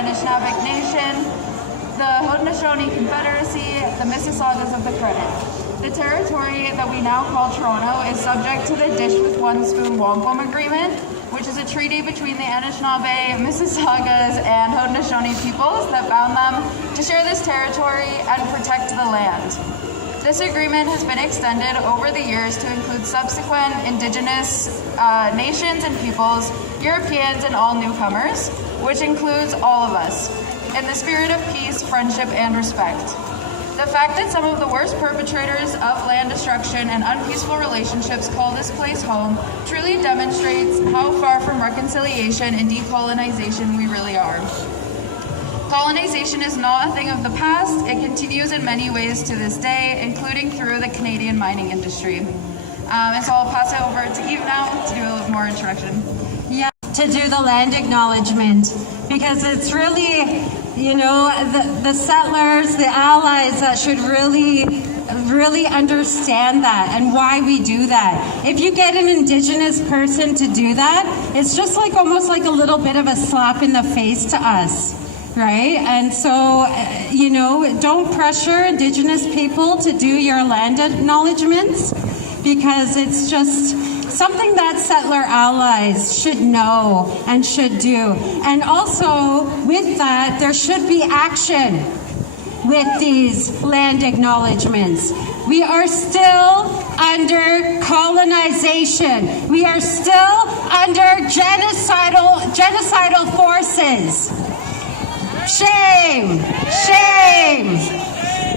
Anishinaabe Nation, the Haudenosaunee Confederacy, the Mississaugas of the Credit. The territory that we now call Toronto is subject to the Dish with One Spoon Wampum Agreement, which is a treaty between the Anishinaabe, Mississaugas, and Haudenosaunee peoples that bound them to share this territory and protect the land. This agreement has been extended over the years to include subsequent Indigenous nations and peoples, Europeans, and all newcomers, which includes all of us, in the spirit of peace, friendship, and respect. The fact that some of the worst perpetrators of land destruction and unpeaceful relationships call this place home truly demonstrates how far from reconciliation and decolonization we really are. Colonization is not a thing of the past. It continues in many ways to this day, including through the Canadian mining industry. And so I'll pass it over to Eve now to do a little more introduction. Yeah, to do the land acknowledgement, because it's really, you know, the settlers, the allies that should really understand that and why we do that. If you get an Indigenous person to do that, it's just like almost like a little bit of a slap in the face to us. Right? And so, you know, don't pressure Indigenous people to do your land acknowledgements, because it's just something that settler allies should know and should do. And also, with that, there should be action with these land acknowledgements. We are still under colonization. We are still under genocidal forces. Shame! Shame!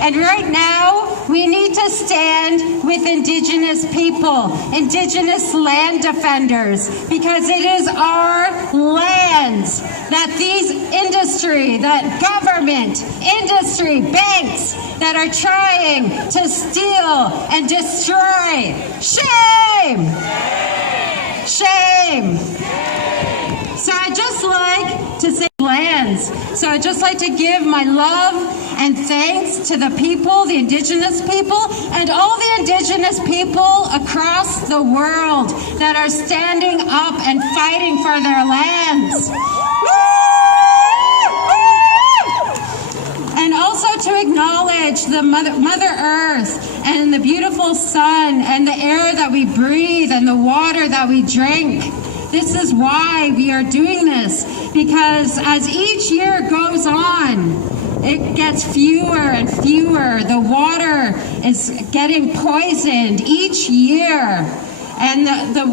And right now, we need to stand with Indigenous people, Indigenous land defenders, because it is our lands that these industry, that government, industry, banks that are trying to steal and destroy. Shame! Shame! So I'd just like to say lands. So I'd just like to give my love and thanks to the people, the Indigenous people, and all the Indigenous people across the world that are standing up and fighting for their lands. And also to acknowledge the Mother Earth and the beautiful sun and the air that we breathe and the water that we drink. This is why we are doing this, because as each year goes on, it gets fewer and fewer. The water is getting poisoned each year, and the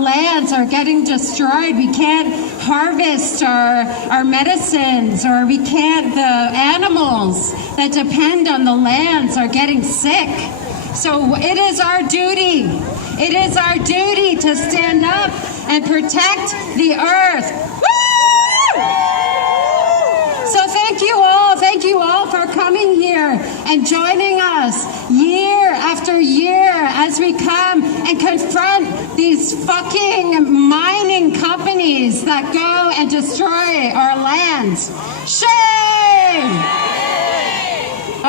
lands are getting destroyed. We can't harvest our medicines, or we can't. The animals that depend on the lands are getting sick. So it is our duty. It is our duty to stand up and protect the earth. Woo! So thank you all for coming here and joining us year after year as we come and confront these fucking mining companies that go and destroy our lands. Shame!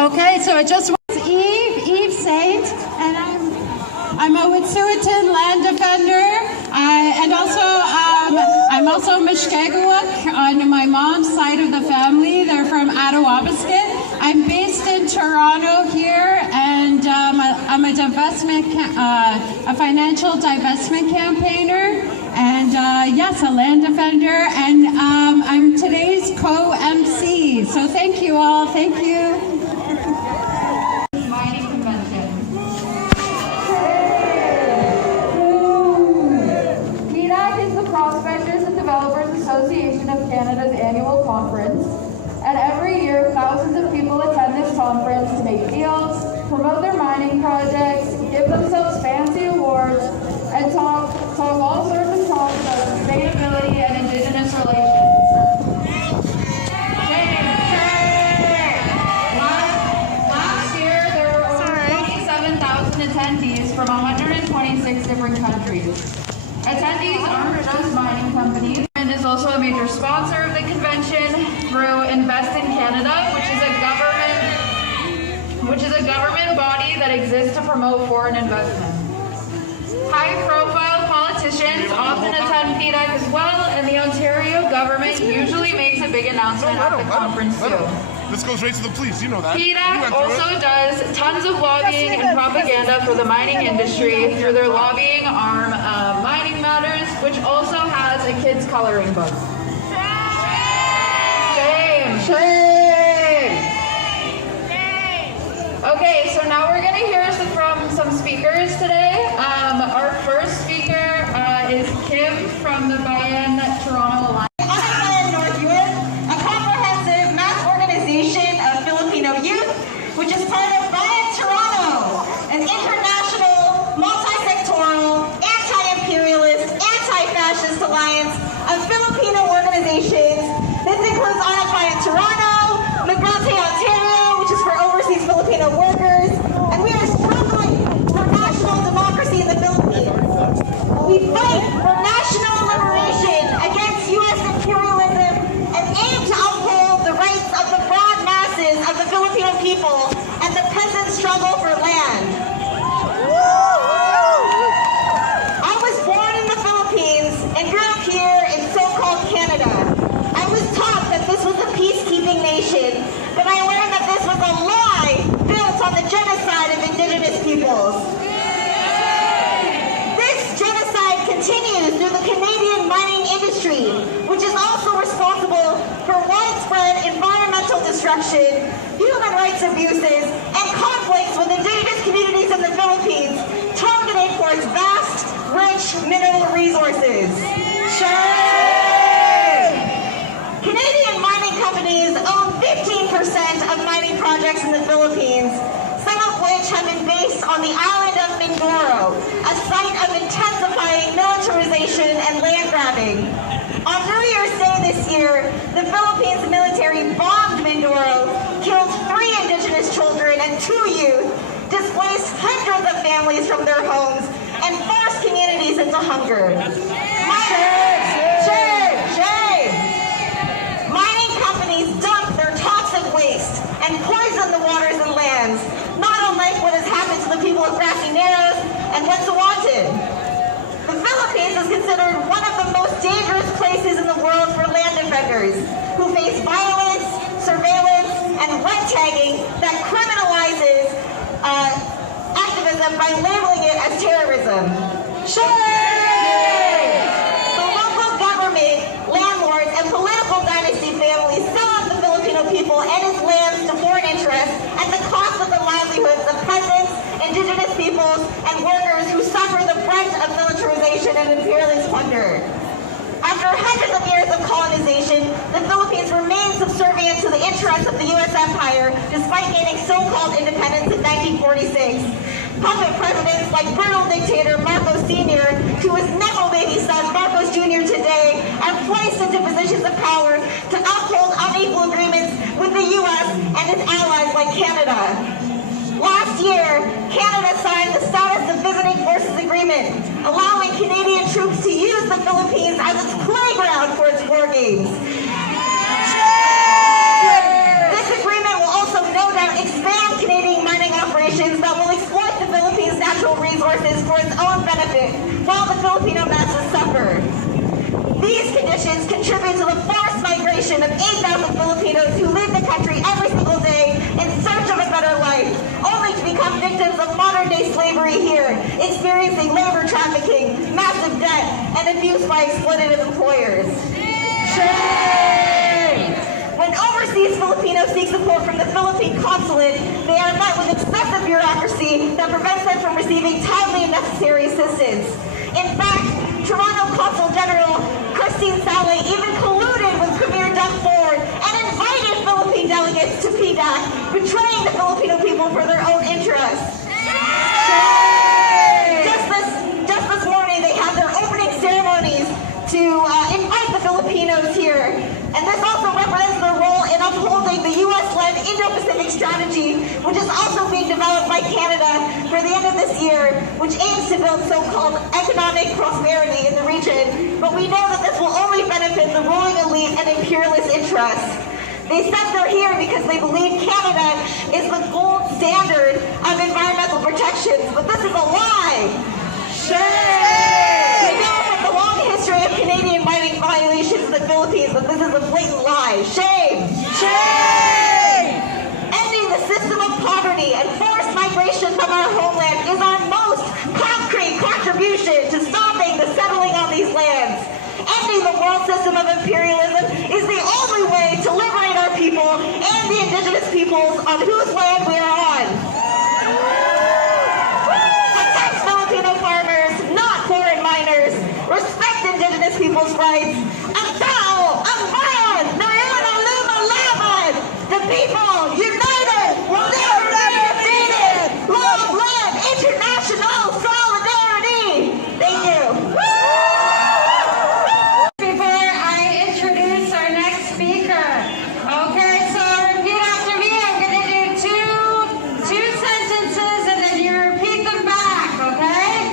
Okay, so it just was Eve Saint, and I'm a Wet'suwet'en land defender, and also I'm also Mushkegowuk on my mom's side of the family. They're from Attawabasket. I'm based in Toronto here, and I'm a financial divestment campaigner, and yes, a land defender, and I'm today's co-MC. So thank you all. Thank you. Association of Canada's annual conference, and every year thousands of people attend this conference to make deals, promote their mining projects, give themselves fancy awards, and talk all sorts of talk about sustainability and Indigenous relations. Last year there were over 27,000 attendees from 126 different countries. Attendees aren't just mining companies, and is also a major sponsor of the convention through Invest in Canada, which is a government body that exists to promote foreign investment. High-profile politicians politicians often attend PDAC as well, and the Ontario government usually makes a big announcement at the conference too. This goes right to the police, you know that. PDAC also does tons of lobbying and propaganda for the mining industry through their lobbying arm, Mining Matters, which also has a kids coloring book. Shame! Shame! Okay, so now we're going to hear from some speakers today. Our first speaker is Kim from the Bayan Toronto Alliance. A comprehensive mass organization of Filipino youth, which is part of Bayan Toronto, an international, multi-sectoral, anti-imperialist, anti-fascist alliance of Filipino organizations. This includes Bayan Toronto, Migrante Ontario, which is for overseas Filipino workers, and we are struggling for national democracy in the Philippines. We fight for national liberation against U.S. imperialism and aim to uphold the rights of the broad masses of the Filipino people and the peasant struggle for land. I was born in the Philippines and grew up here in so-called Canada. I was taught that this was a peacekeeping nation, but I learned that this was a lie built on the genocide of indigenous peoples. This genocide continues through the Canadian mining industry, which is also responsible for widespread environmental destruction, human rights abuses, and conflicts with indigenous communities in the Philippines, targeted for its vast, rich mineral resources. Canadian mining companies own 15% of mining projects in the Philippines, some of which have been based on the island of Mindoro, a site of intensifying militarization and land grabbing. On New Year's Day this year, the Philippines military bombed Mindoro, killed 3 indigenous children and 2 youth, displaced hundreds of families from their homes, and forced communities into hunger. Mining companies dump their toxic waste and poison the waters and lands, not unlike what has happened to the people of Grassy Narrows and Wet'suwantun. The Philippines is considered one of the most dangerous places in the world for land defenders who face violence, surveillance, and red tagging that criminalizes activism by labeling it as terrorism. The local government, landlords, and political dynasty families sell out the Filipino people and its lands to foreign interests at the cost of the livelihoods of peasants, indigenous peoples, and workers who suffer the brunt of militarization and imperialist plunder. After hundreds of years of colonization, the Philippines remained subservient to the interests of the U.S. empire despite gaining so-called independence in 1946. Puppet presidents like brutal dictator Marcos Sr., to his nepo baby son Marcos Jr. today, are placed into positions of power to uphold unequal agreements with the U.S. and its allies like Canada. Last year, Canada signed the Status of Visiting Forces Agreement, allowing Canadian troops to use the Philippines as its playground for its war games. This agreement will also no doubt expand Canadian mining operations that will exploit the Philippines' natural resources for its own benefit, while the Filipino masses suffer. These conditions contribute to the forced migration of 8,000 Filipinos who leave the country every single day in search of a better life, only to become victims of modern-day slavery here, experiencing labor trafficking, massive debt, and abuse by exploitative employers. When overseas Filipinos seek support from the Philippine consulate, they are met with excessive bureaucracy that prevents them from receiving timely and necessary assistance. In fact, Toronto Consul General Christine Saleh even colluded with Premier Doug Ford and invited Philippine delegates to PDAC, betraying the Filipino people for their own interests. Just this morning, they had their opening ceremonies to invite the Filipinos here. And this also represents their role in upholding the U.S.-led Indo-Pacific strategy, which is also being developed by Canada for the end of this year, which aims to build so-called economic prosperity in the region. But we know that this will only benefit the ruling elite and imperialist interests. They said they're here because they believe Canada is the gold standard of environmental protections, but this is a lie. They don't inviting violations in the Philippines, but this is a blatant lie. Shame! Shame! Ending the system of poverty and forced migration from our homeland is our most concrete contribution to stopping the settling on these lands. Ending the world system of imperialism is the only way to liberate our people and the indigenous peoples on whose land we are on. Protect Filipino farmers, not foreign miners. Respect indigenous people's rights. Ang tao, ang bayan, ngayon ang lumalaban. The people, united, will never be defeated. Long live international solidarity. Thank you. Before I introduce our next speaker, okay, so repeat after me. I'm going to do two sentences and then you repeat them back, okay?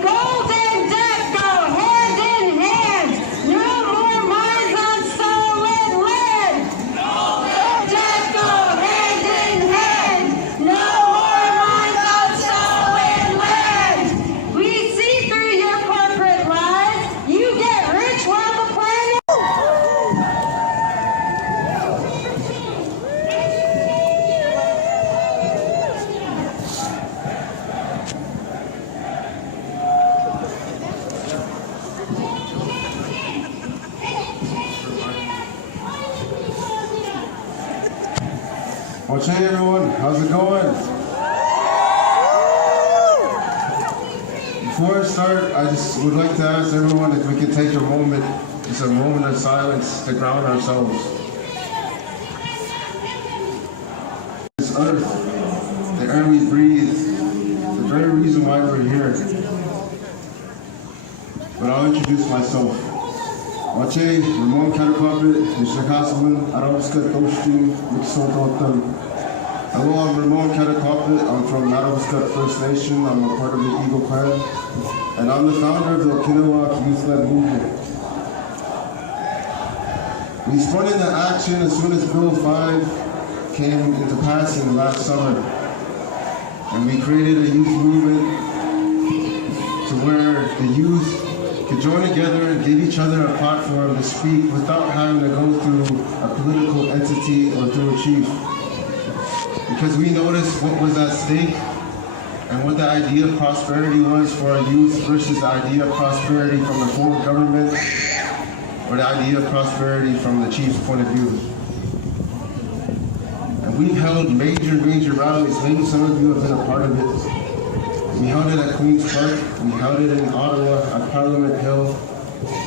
Gold and debt go hand in hand. No more mines on stolen land. Gold and debt go hand in hand. No more mines on stolen land. We see through your corporate lies. You get rich while the planet. Well, hey everyone, how's it going? Before I start, I just would like to ask everyone if we could take a moment, just a moment of silence to ground ourselves. This earth, the air we breathe, the very reason why we're here. But I'll introduce myself. Wache, Ramon Katakapit, Nishakasaman, Arawaska Toshti, Mixototan. Hello, I'm Ramon Katakapit. I'm from Madawaska First Nation. I'm a part of the Eagle Clan. And I'm the founder of the Okinawa Youth-led movement. We sprung into action as soon as Bill 5 came into passing last summer. And we created a youth movement to where the youth could join together and give each other a platform to speak without having to go through a political entity or through a chief. Because we noticed what was at stake and what the idea of prosperity was for our youth versus the idea of prosperity from the former government or the idea of prosperity from the chief's point of view. And we've held major rallies. Maybe some of you have been a part of it. We held it at Queen's Park, we held it in Ottawa at Parliament Hill,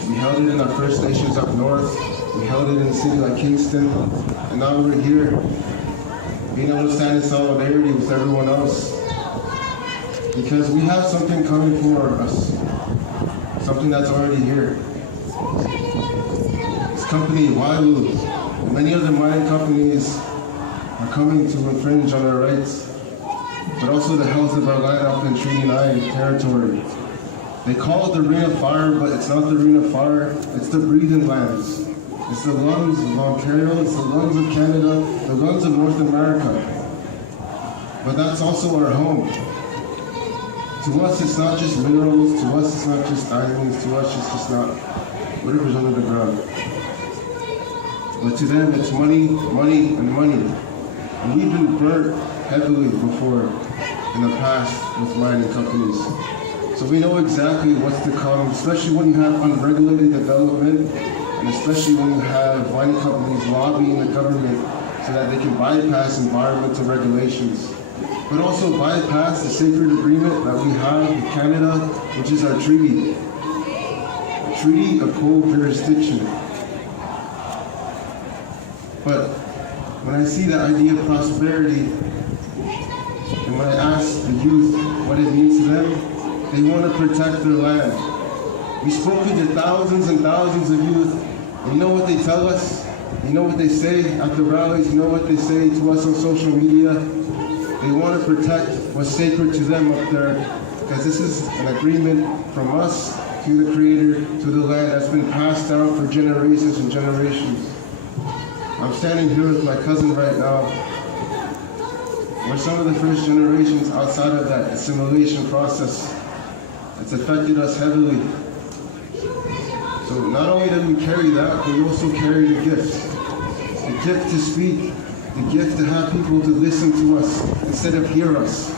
we held it in our First Nations up north, we held it in a city like Kingston, and now we're here, being able to stand in solidarity with everyone else. Because we have something coming for us, something that's already here. This company, Wailu, and many other mining companies are coming to infringe on our rights, but also the health of our land up in Treaty 9 territory. They call it the Ring of Fire, but it's not the Ring of Fire, it's the breathing lands. It's the lungs of Ontario, it's the lungs of Canada, the lungs of North America. But that's also our home. To us, it's not just minerals, to us, it's not just diamonds, to us, it's just not whatever's under the ground. But to them, it's money, money, and money. And we've been burnt heavily before in the past with mining companies. So we know exactly what's to come, especially when you have unregulated development, and especially when you have mining companies lobbying the government so that they can bypass environmental regulations, but also bypass the sacred agreement that we have with Canada, which is our treaty. A treaty of co-jurisdiction. But when I see the idea of prosperity, and when I ask the youth what it means to them, they want to protect their land. We've spoken to thousands and thousands of youth, and you know what they tell us? You know what they say at the rallies? You know what they say to us on social media? They want to protect what's sacred to them up there, because this is an agreement from us to the Creator, to the land that's been passed down for generations and generations. I'm standing here with my cousin right now. We're some of the first generations outside of that assimilation process. It's affected us heavily. So not only do we carry that, but we also carry the gift. The gift to speak, the gift to have people to listen to us instead of hear us.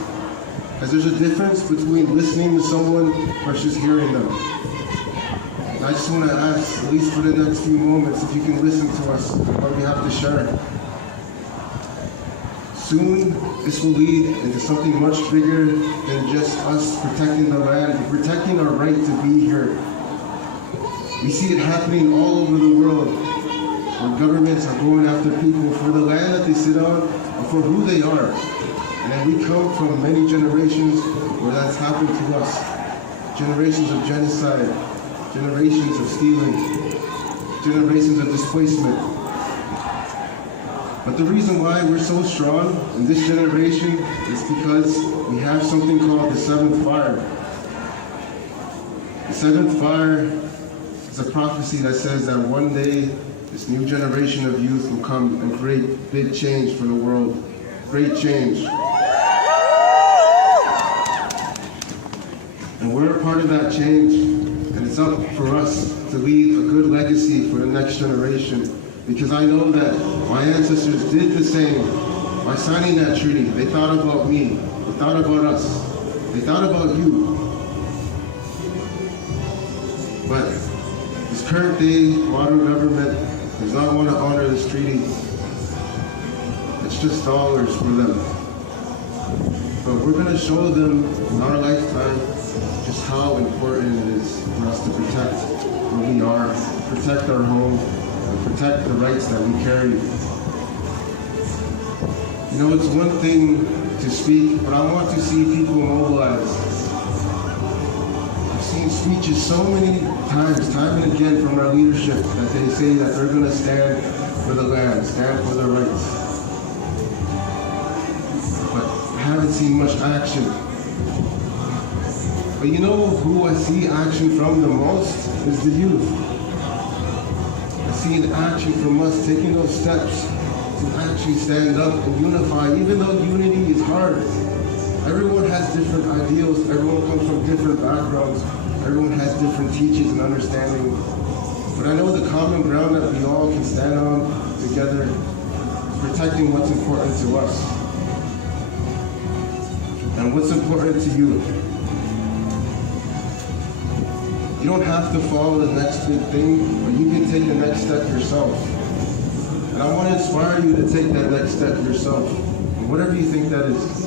As there's a difference between listening to someone versus hearing them. And I just want to ask, at least for the next few moments, if you can listen to us, what we have to share. Soon, this will lead into something much bigger than just us protecting the land, but protecting our right to be here. We see it happening all over the world, where governments are going after people for the land that they sit on, or for who they are. And we come from many generations where that's happened to us. Generations of genocide, generations of stealing, generations of displacement. But the reason why we're so strong in this generation is because we have something called the seventh fire. The seventh fire is a prophecy that says that one day this new generation of youth will come and create big change for the world. Great change. And we're a part of that change, and it's up for us to leave a good legacy for the next generation. Because I know that my ancestors did the same by signing that treaty. They thought about me, they thought about us, they thought about you. But this current day modern government does not want to honor this treaty. It's just dollars for them. But we're going to show them in our lifetime just how important it is for us to protect where we are, protect our home, and protect the rights that we carry. You know, it's one thing to speak, but I want to see people mobilize. I've seen speeches so many times, time and again, from our leadership that they say that they're going to stand for the land, stand for their rights. But I haven't seen much action. But you know who I see action from the most is the youth. I see an action from us taking those steps to actually stand up and unify, even though unity is hard. Everyone has different ideals, everyone comes from different backgrounds, everyone has different teachings and understanding. But I know the common ground that we all can stand on together is protecting what's important to us. And what's important to you. You don't have to follow the next big thing, but you can take the next step yourself. And I want to inspire you to take that next step yourself, whatever you think that is.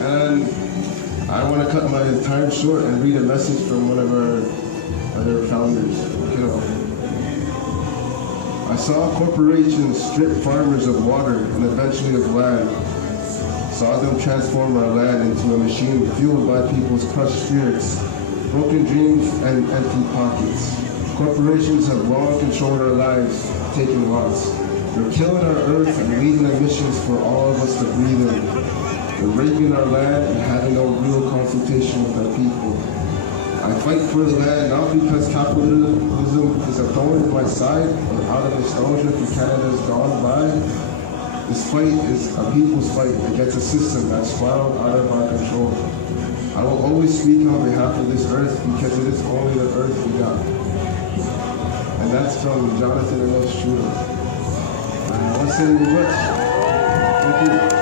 And I want to cut my time short and read a message from one of our other founders. You know, I saw corporations strip farmers of water and eventually of land. Saw them transform our land into a machine fueled by people's crushed spirits, broken dreams, and empty pockets. Corporations have long controlled our lives, taking lots. They're killing our earth and leaving emissions for all of us to breathe in. They're raping our land and having no real consultation with our people. I fight for the land not because capitalism is a thorn in my side or out of nostalgia for Canada's gone by. This fight is a people's fight against a system that's spiraled out of our control. I will always speak on behalf of this earth because it is only the earth we got. And that's from Jonathan and Struder. I want to say very much. Thank you.